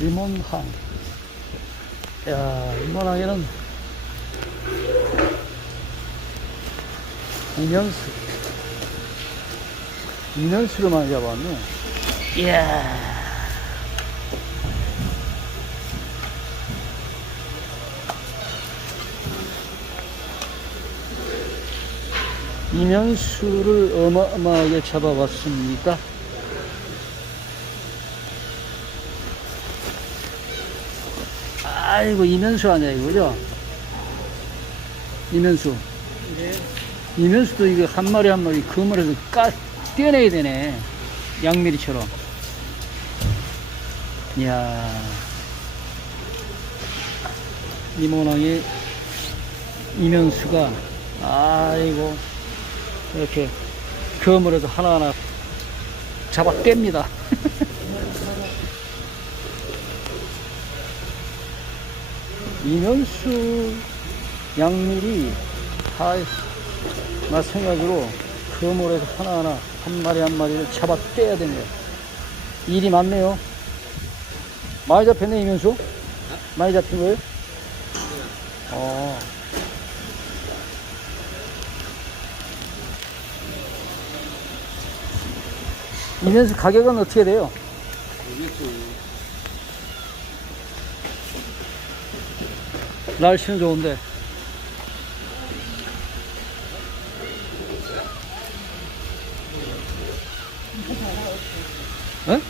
임원항. 야, 임원항에는 이면수. 이면수를 많이 잡았네. 이야. 이면수를 어마어마하게 잡아봤습니다. 아이고, 이면수 아니야, 이거죠? 이면수. 네. 이면수도 이거 한 마리 한 마리 그물에서 까, 떼어내야 되네. 양미리처럼. 이야. 이모낭의 이면수가, 아이고, 이렇게 그물에서 하나하나 잡아 뗍니다. 이면수 양밀이 다 마찬가지로 그물에서 하나하나 한 마리 한 마리를 잡아 떼야 됩니다. 일이 많네요. 많이 잡혔네 이면수? 많이 잡힌 거예요? 어. 이면수 가격은 어떻게 돼요? 날씨는 좋은데. 어?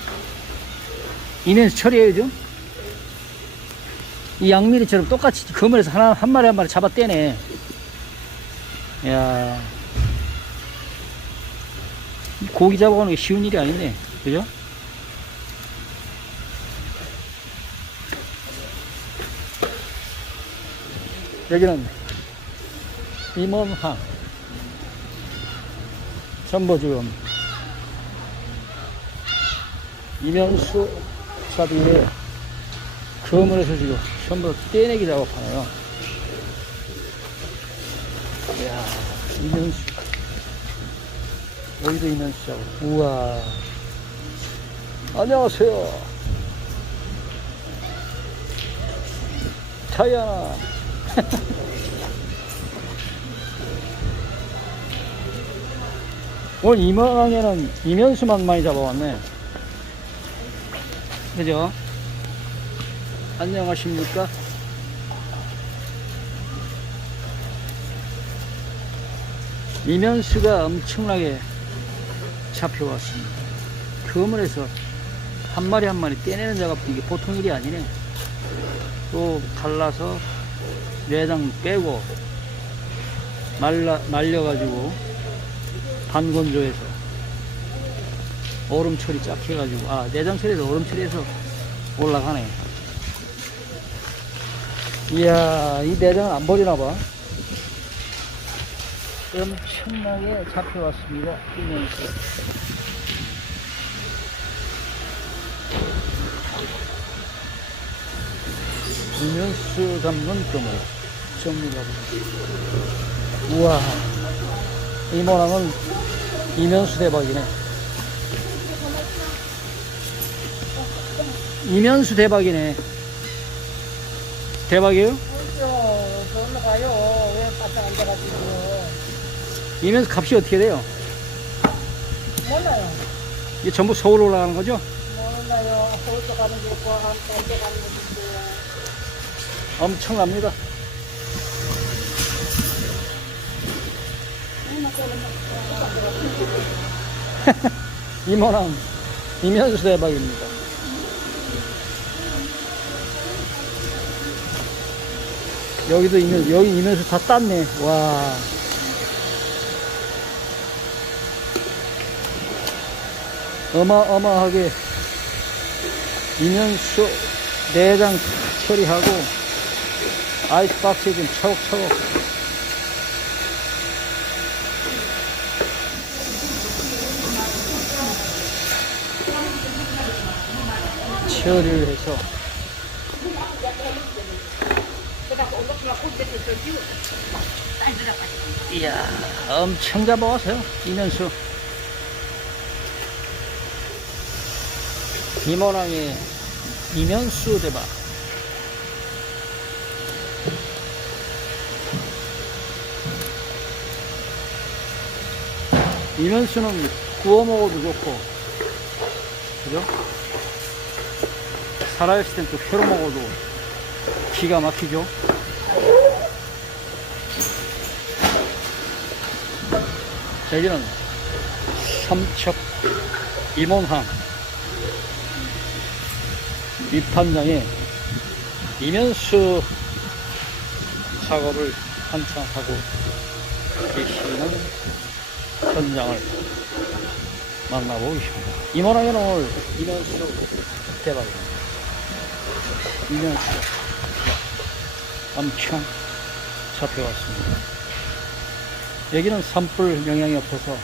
이면수 처리해요, 좀? 이 양미리처럼 똑같이 그물에서 하나, 한 마리 한 마리 잡아 떼네. 야 고기 잡아오는 게 쉬운 일이 아니네. 그죠? 여기는 임원항 전보지금 이면수 사비에 그물에서 지금 전부 떼내기 작업하네요. 이야, 이면수. 여기도 이면수 작업. 우와. 안녕하세요. 타이아나. 오늘 이만항에는 이면수만 많이 잡아왔네. 그죠? 안녕하십니까? 이면수가 엄청나게 잡혀왔습니다. 그물에서 한 마리 한 마리 떼내는 작업도 이게 보통 일이 아니네. 또 갈라서 내장 빼고 말라, 말려가지고 반건조해서 얼음 처리 쫙 해가지고 아 내장 처리해서 얼음 처리해서 올라가네. 이야 이 내장은 안 버리나 봐. 엄청나게 잡혀왔습니다. 이면서. 이면수 잡는 그물 정리가 우와 이 모양은 이면수 대박이네 이면수 대박이네 대박이에요? 그렇죠. 저는 가요. 왜 바짝 앉아가지고. 이면수 값이 어떻게 돼요? 몰라요. 이게 전부 서울 올라가는 거죠? 몰라요. 서울도 가는 게 있고, 한 가는 게 있고. 엄청납니다 이모랑 이면수 대박입니다. 여기도 이면 여기 이면수 다 땄네. 와. 어마어마하게 이면수 내장 처리하고 아이스박스에 좀 차곡차곡 처리를 해서 이야 엄청 잡아왔어요 이면수 이모랑이 이면수 대박. 이면수는 구워 먹어도 좋고, 그죠? 살아있을 땐 또 회로 먹어도 기가 막히죠? 여기는 삼척 임원항 밑판장에 이면수 작업을 한창 하고 계시는 현장을 만나보고 있습니다. 임원항에는 오늘 이면수 대박입니다. 이면수 엄청 잡혀갔습니다. 여기는 산불 영향이 없어서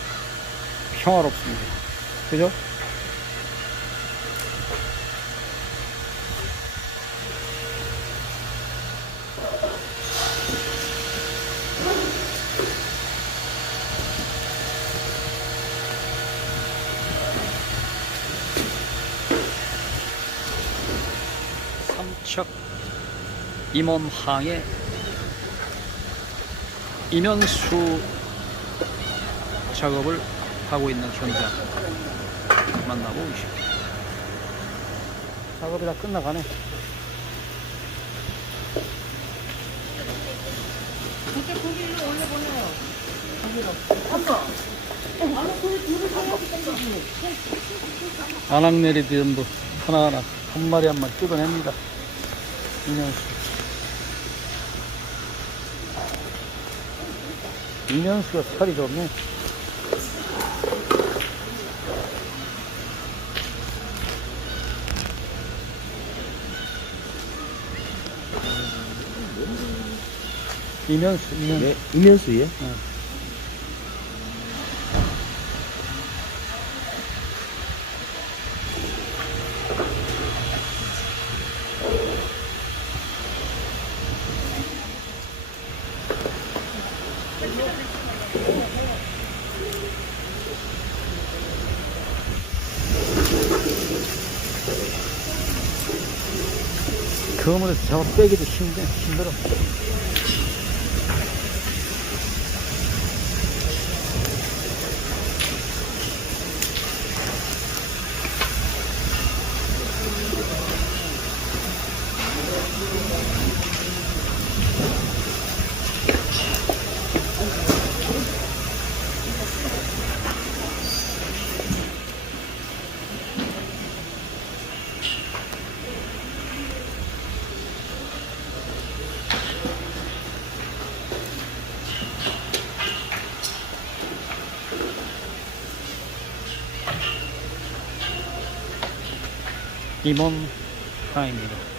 평화롭습니다. 그죠? 삼 척 임원항에 이면수 작업을 하고 있는 현장 만나고 있습니다. 작업이 다 끝나가네. 그때 고기를 원래 보내요. 아니, 둘을 사야지. 안악내리 전부 하나하나 한 마리 한 마리 뜯어냅니다. 이면수. 이면수가 살이 좋네. 이면수, 이면수. 네, 이면수예요? 그물에서 잡아 빼기도 힘들, 힘들어. 임원 하입니다.